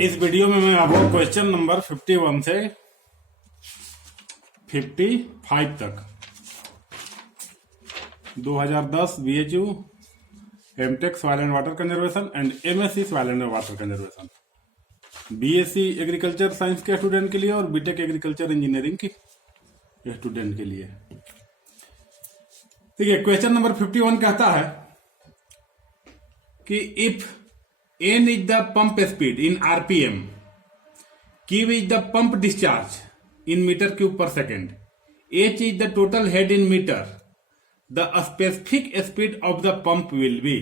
इस वीडियो में मैं आपको क्वेश्चन नंबर 51 से 55 तक 2010 BHU MTech soil and water conservation and MSc soil and water conservation, BSc agriculture science के स्टूडेंट के लिए और बीटेक एग्रीकल्चर इंजीनियरिंग के स्टूडेंट के लिए। ठीक है, क्वेश्चन नंबर 51 कहता है कि if n is the pump speed in RPM, Q is the pump discharge in meter cube per second, H is the total head in meter, the specific speed of the pump will be।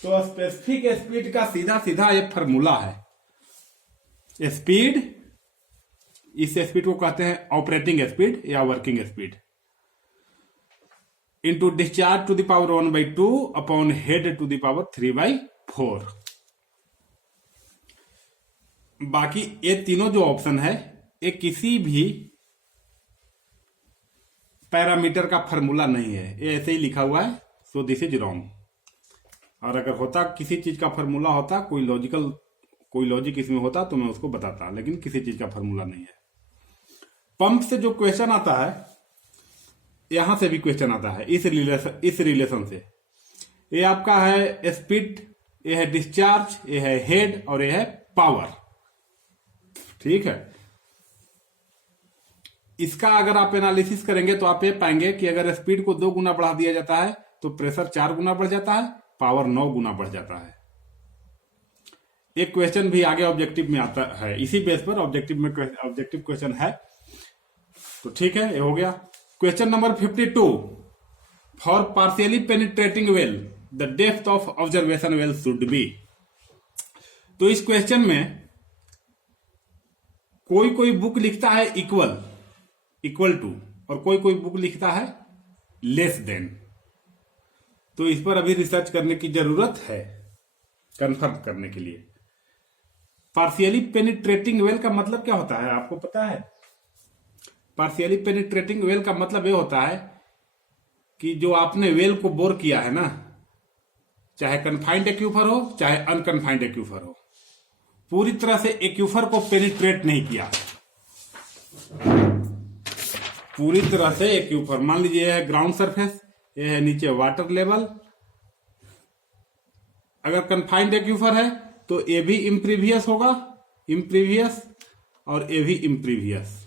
तो specific speed का सीधा सीधा एक formula है। Speed, इस speed को कहते हैं ऑपरेटिंग स्पीड या working speed, into discharge to the power 1/2 upon head to the power 3/4। बाकी ये तीनों जो ऑप्शन है ये किसी भी पैरामीटर का फॉर्मूला नहीं है, ये ऐसे ही लिखा हुआ है, सो दिस इज रॉन्ग। और अगर होता किसी चीज का फॉर्मूला होता, कोई लॉजिक इसमें होता तो मैं उसको बताता, लेकिन किसी चीज का फॉर्मूला नहीं है। पंप से जो क्वेश्चन आता है, यहां से भी क्वेश्चन आता है इस रिलेशन से। ये आपका है स्पीड, ये है डिस्चार्ज, ये है हेड और ये है पावर। ठीक है, इसका अगर आप एनालिसिस करेंगे तो आप ये पाएंगे कि अगर स्पीड को 2 गुना बढ़ा दिया जाता है तो प्रेशर 4 गुना बढ़ जाता है, पावर 9 गुना बढ़ जाता है। एक क्वेश्चन भी आगे ऑब्जेक्टिव में आता है, इसी बेस पर ऑब्जेक्टिव क्वेश्चन है। तो ठीक है, ये हो गया। Question number 52, for partially penetrating well the depth of observation well should be. तो इस क्वेश्चन में कोई बुक लिखता है इक्वल टू और कोई बुक लिखता है लेस देन। तो इस पर अभी रिसर्च करने की जरूरत है कंफर्म करने के लिए। पार्शियली पेनिट्रेटिंग वेल का मतलब क्या होता है आपको पता है? पार्शियली पेनिट्रेटिंग वेल का मतलब ये होता है कि जो आपने वेल को बोर किया है ना, चाहे कन्फाइंड एक्यूफर हो चाहे अनकन्फाइंड एक्यूफर हो, पूरी तरह से एक्यूफर को पेनिट्रेट नहीं किया। पूरी तरह से एक्यूफर, मान लीजिए यह है ग्राउंड सरफेस, यह है नीचे वाटर लेवल। अगर कन्फाइंड एक्यूफर है तो ये भी इम्प्रीवियस होगा, इम्प्रीवियस, और ये भी इम्प्रीवियस।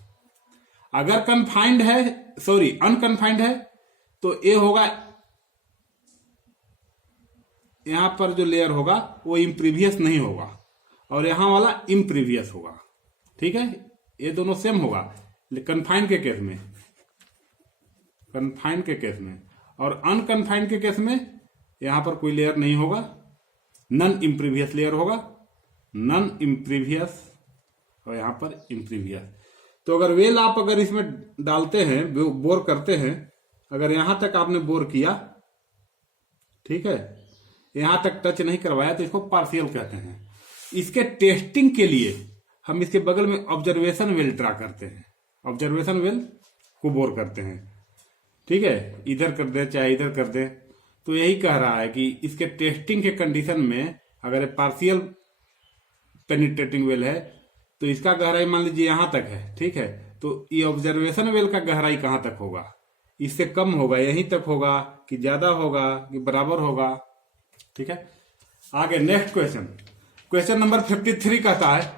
अगर कन्फाइंड है, सॉरी अनकन्फाइंड है, तो ये होगा, यहां पर जो लेयर होगा वो इम्प्रीवियस नहीं होगा और यहां वाला इम्प्रीवियस होगा। ठीक है, ये दोनों सेम होगा कन्फाइंड के केस में, कन्फाइंड के केस में, और अनकन्फाइंड के केस में यहां पर कोई लेयर नहीं होगा, नन इम्प्रीवियस लेयर होगा, नन इम्प्रीवियस और यहां पर इम्प्रीवियस। तो अगर वेल आप अगर इसमें डालते हैं, बोर करते हैं, अगर यहां तक आपने बोर किया, ठीक है, यहां तक टच नहीं करवाया तो इसको पार्शियल कहते हैं। इसके टेस्टिंग के लिए हम इसके बगल में ऑब्जर्वेशन वेल ड्रा करते हैं, ऑब्जर्वेशन वेल को बोर करते हैं। ठीक है, इधर कर दे चाहे इधर कर दे। तो यही कह रहा है कि इसके टेस्टिंग के कंडीशन में अगर पार्शियल पेनिट्रेटिंग वेल है तो इसका गहराई मान लीजिए यहां तक है, ठीक है, तो ये ऑब्जर्वेशन वेल का गहराई कहां तक होगा? इससे कम होगा, यहीं तक होगा कि ज्यादा होगा कि बराबर होगा? ठीक है, आगे नेक्स्ट क्वेश्चन नंबर 53 कहता है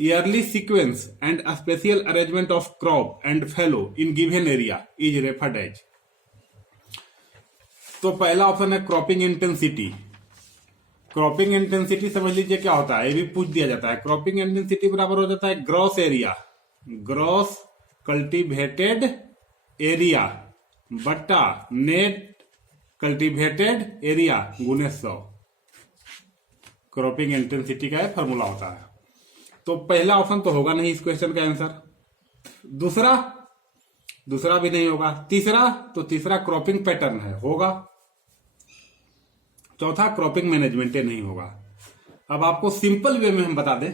yearly sequence and special arrangement of crop and fallow in given area is referred as. तो पहला ऑप्शन है क्रॉपिंग इंटेंसिटी। क्रॉपिंग इंटेंसिटी समझ लीजिए क्या होता है, ये भी पूछ दिया जाता है। क्रॉपिंग इंटेंसिटी बराबर हो जाता है gross area, gross cultivated area बट्टा नेट कल्टीवेटेड एरिया गुने 100। क्रॉपिंग इंटेंसिटी का फॉर्मूला होता है। तो पहला ऑप्शन तो होगा नहीं इस क्वेश्चन का आंसर। दूसरा भी नहीं होगा। तीसरा क्रॉपिंग पैटर्न है, होगा। चौथा क्रॉपिंग मैनेजमेंट नहीं होगा। अब आपको सिंपल वे में हम बता दें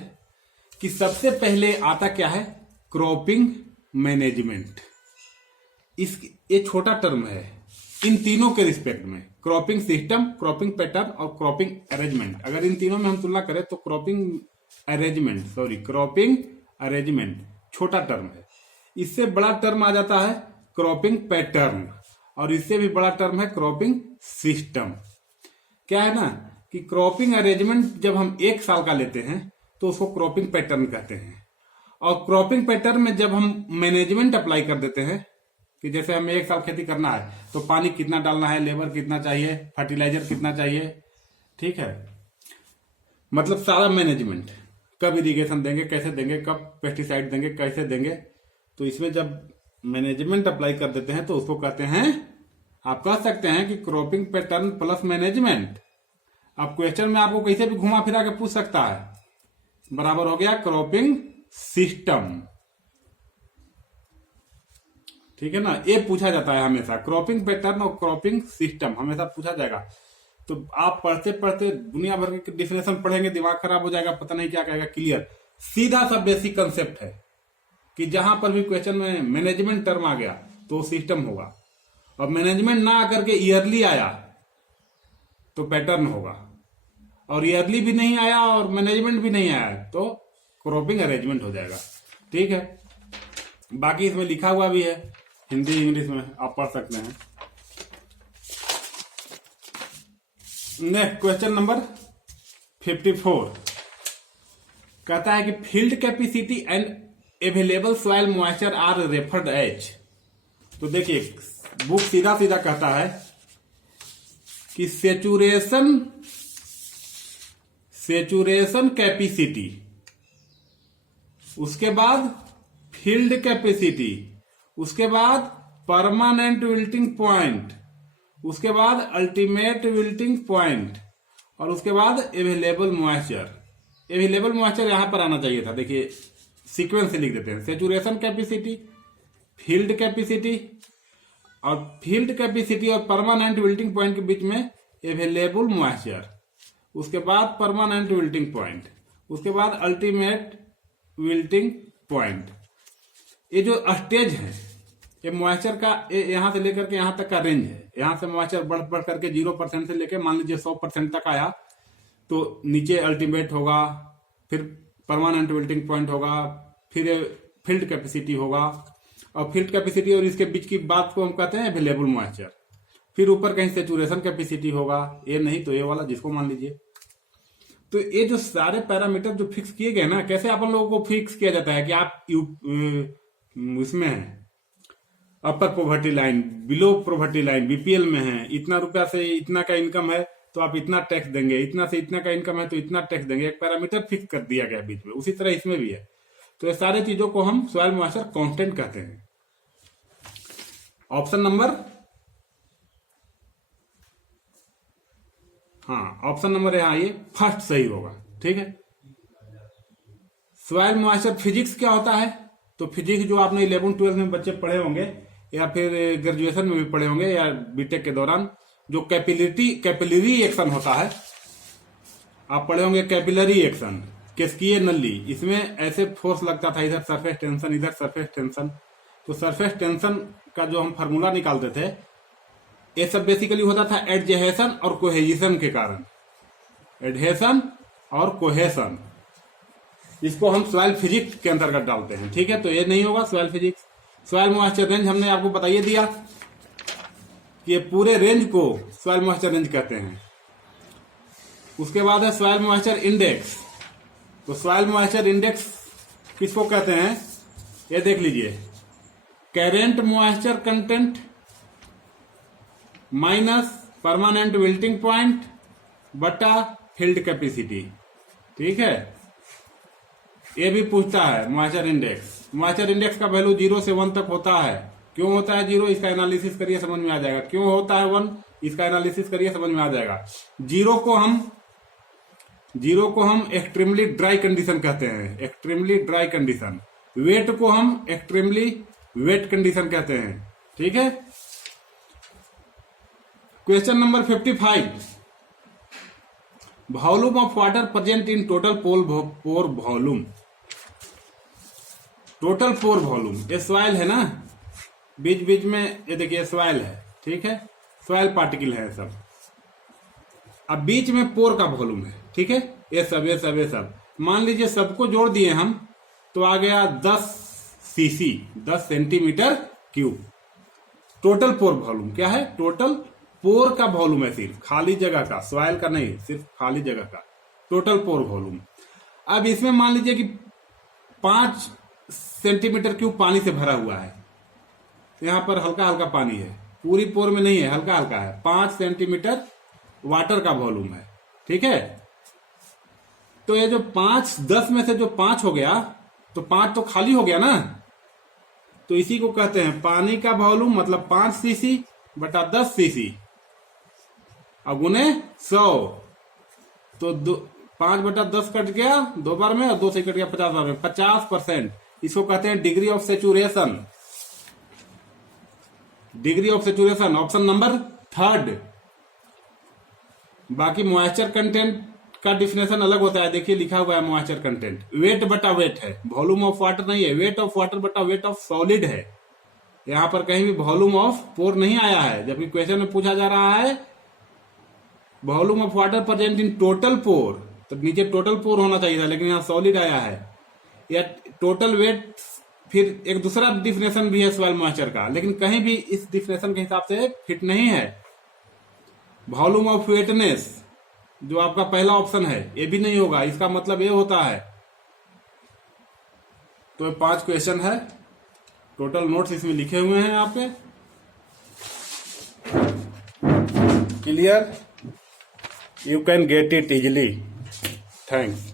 कि सबसे पहले आता क्या है, क्रॉपिंग मैनेजमेंट। ये छोटा टर्म है इन तीनों के रिस्पेक्ट में, क्रॉपिंग सिस्टम, क्रॉपिंग पैटर्न और क्रॉपिंग अरेंजमेंट। अगर इन तीनों में हम तुलना करें तो cropping arrangement, sorry cropping arrangement छोटा टर्म है। इससे बड़ा टर्म आ जाता है क्रॉपिंग पैटर्न, और इससे भी बड़ा टर्म है क्रॉपिंग सिस्टम। क्या है ना कि क्रॉपिंग अरेंजमेंट जब हम 1 साल का लेते हैं तो उसको क्रॉपिंग पैटर्न कहते हैं, और क्रॉपिंग पैटर्न में जब हम मैनेजमेंट अप्लाई कर देते हैं कि जैसे हमें 1 साल खेती करना है तो पानी कितना डालना है, लेबर कितना चाहिए, फर्टिलाइजर कितना चाहिए, ठीक है, मतलब सारा मैनेजमेंट, कब इरिगेशन देंगे, कैसे देंगे, कब पेस्टिसाइड देंगे, कैसे देंगे, तो इसमें जब मैनेजमेंट अप्लाई कर देते हैं तो उसको कहते हैं, आप कह सकते हैं कि क्रॉपिंग पैटर्न प्लस मैनेजमेंट। अब क्वेश्चन में आपको कैसे भी घुमा फिरा के पूछ सकता है, बराबर हो गया क्रॉपिंग सिस्टम, ठीक है ना, ये पूछा जाता है हमेशा, क्रॉपिंग पैटर्न और क्रॉपिंग सिस्टम हमेशा पूछा जाएगा। तो आप पढ़ते पढ़ते दुनिया भर के डिफिनेशन पढ़ेंगे, दिमाग खराब हो जाएगा, पता नहीं क्या कहेगा। क्लियर, सीधा सा बेसिक कंसेप्ट है कि जहां पर भी क्वेश्चन में मैनेजमेंट टर्म आ गया तो सिस्टम होगा, और मैनेजमेंट ना आकर के ईयरली आया तो पैटर्न होगा, और ईयरली भी नहीं आया और मैनेजमेंट भी नहीं आया तो क्रॉपिंग अरेंजमेंट हो जाएगा। ठीक है, बाकी इसमें लिखा हुआ भी है, हिंदी इंग्लिश में आप पढ़ सकते हैं। नेक्स्ट क्वेश्चन नंबर 54 कहता है कि field capacity and available soil moisture are referred as. तो देखिए बुक सीधा सीधा कहता है कि सेचुरेशन कैपेसिटी, उसके बाद फील्ड कैपेसिटी, उसके बाद परमानेंट विल्टिंग पॉइंट, उसके बाद अल्टीमेट विल्टिंग पॉइंट, और उसके बाद अवेलेबल मॉइस्चर। अवेलेबल मॉइस्चर यहां पर आना चाहिए था, देखिए सीक्वेंस से लिख देते हैं, सेचुरेशन कैपेसिटी, फील्ड कैपेसिटी, और फील्ड कैपेसिटी और परमानेंट विल्टिंग पॉइंट के बीच में अवेलेबल मॉइस्चर, उसके बाद परमानेंट विल्टिंग पॉइंट, उसके बाद अल्टीमेट विल्टिंग पॉइंट। ये जो स्टेज है ये मॉइस्चर का यहां से लेकर के यहां तक का रेंज है। यहां से मॉइस्चर बढ़ बढ़ करके 0% से लेकर मान लीजिए 100% तक आया तो नीचे अल्टीमेट होगा, फिर परमानेंट विल्टिंग पॉइंट होगा, फिर फील्ड कैपेसिटी होगा, और फील्ड कैपेसिटी और इसके बीच की बात को हम कहते हैं अवेलेबल मॉइस्चर। फिर ऊपर कहीं सेचुरेशन कैपेसिटी होगा, ये नहीं तो ये वाला जिसको मान लीजिए। तो ये जो सारे पैरामीटर जो फिक्स किए गए ना, कैसे अपन लोगों को फिक्स किया जाता है कि आप उसमें है upper poverty line, below poverty line, BPL में है, इतना रुपया से इतना का इनकम है तो आप इतना टैक्स देंगे, इतना से इतना का इनकम है तो इतना टैक्स देंगे, एक पैरामीटर फिक्स कर दिया गया बीच में। उसी तरह इसमें भी है। तो ये सारी चीजों को हम सॉइल मॉइस्चर कांस्टेंट कहते हैं। ऑप्शन नंबर, हाँ ऑप्शन नंबर यहाँ ये फर्स्ट सही होगा। ठीक है, सॉइल मॉइस्चर फिजिक्स क्या होता है? तो फिजिक्स जो आपने 11-12 में बच्चे पढ़े होंगे या फिर ग्रेजुएशन में भी पढ़े होंगे या बीटेक के दौरान, जो कैपिलरी एक्शन होता है आप पढ़े होंगे, कैपिलरी एक्शन, कैस्कीय नली, इसमें ऐसे फोर्स लगता था, इधर सरफेस टेंशन, इधर सरफेस टेंशन। तो सरफेस टेंशन का जो हम फार्मूला निकालते थे ये सब बेसिकली होता था एडहेशन और कोहेजन के कारण, एडहेशन और कोहेशन। इसको हम सॉइल फिजिक्स के अंतर्गत डालते हैं। ठीक है, तो ये नहीं होगा soil physics. Soil moisture range हमने आपको बताइए दिया कि ये पूरे रेंज को सॉइल मॉइस्चर रेंज कहते हैं। उसके बाद है सॉइल मॉइस्चर इंडेक्स। तो सॉइल मॉइस्चर इंडेक्स किसको कहते हैं? ये देख लीजिए, current moisture content minus permanent wilting point बटा फील्ड कैपेसिटी। ठीक है, ये भी पूछता है मॉइस्चर इंडेक्स। मॉइस्चर इंडेक्स का वैल्यू 0 से 1 तक होता है। क्यों होता है 0? इसका एनालिसिस करिए, समझ में आ जाएगा। क्यों होता है 1? इसका एनालिसिस करिए, समझ में आ जाएगा। 0 को हम एक्सट्रीमली ड्राई कंडीशन कहते हैं, एक्सट्रीमली ड्राई कंडीशन। वेट को हम एक्सट्रीमली वेट कंडीशन कहते हैं। ठीक है, question number 55, volume of water present in total pore volume. Total pore volume, ये सॉइल है ना, बीच बीच में ये देखिए सॉइल है। ठीक है, सॉइल पार्टिकल है सब। अब बीच में पोर का वॉल्यूम है। ठीक है, ये सब मान लीजिए सबको जोड़ दिए हम, तो आ गया 10 CC, 10 centimetre cube. Total pore volume क्या है? टोटल पोर का वॉल्यूम है, सिर्फ खाली जगह का, सॉइल का नहीं, सिर्फ खाली जगह का टोटल पोर वॉल्यूम। अब इसमें मान लीजिए कि 5 सेंटीमीटर क्यूब पानी से भरा हुआ है। यहां पर हल्का हल्का पानी है, पूरी पोर में नहीं है, हल्का हल्का है। 5 सेंटीमीटर वाटर का वॉल्यूम है, ठीक है। तो ये जो 5, 10 में से जो 5 हो गया, तो 5 तो खाली हो गया ना, तो इसी को कहते हैं पानी का वॉल्यूम, मतलब 5 सीसी बटा 10 सीसी अब गुने 100, तो 5 बटा 10 कट गया 2 बार में, और 2 से कट गया 50 बार में, 50%। इसको कहते हैं degree of saturation. Degree of saturation option number 3। बाकी मॉइस्चर कंटेंट का डिफिनेशन अलग होता है, देखिए लिखा हुआ है मॉइस्चर कंटेंट, वेट बटा वेट है, वॉल्यूम ऑफ वाटर नहीं है, वेट ऑफ वाटर बटा वेट ऑफ सॉलिड है। यहां पर कहीं भी वॉल्यूम ऑफ पोर नहीं आया है, जबकि क्वेश्चन में पूछा जा रहा है volume of water present in total pore, तो नीचे टोटल पोर होना चाहिए था, लेकिन यहाँ सॉलिड आया है। या टोटल वेट, फिर एक दूसरा डिफिनेशन भी है सॉइल मॉइस्चर का, लेकिन कहीं भी इस डिफिनेशन के हिसाब से फिट नहीं है। वॉल्यूम ऑफ वेटनेस जो आपका पहला ऑप्शन है, ये भी नहीं होगा, इसका मतलब ये होता है। तो ये 5 क्वेश्चन है, टोटल नोट्स इसमें लिखे हुए हैं यहाँ पे। Clear? You can get it easily. Thanks.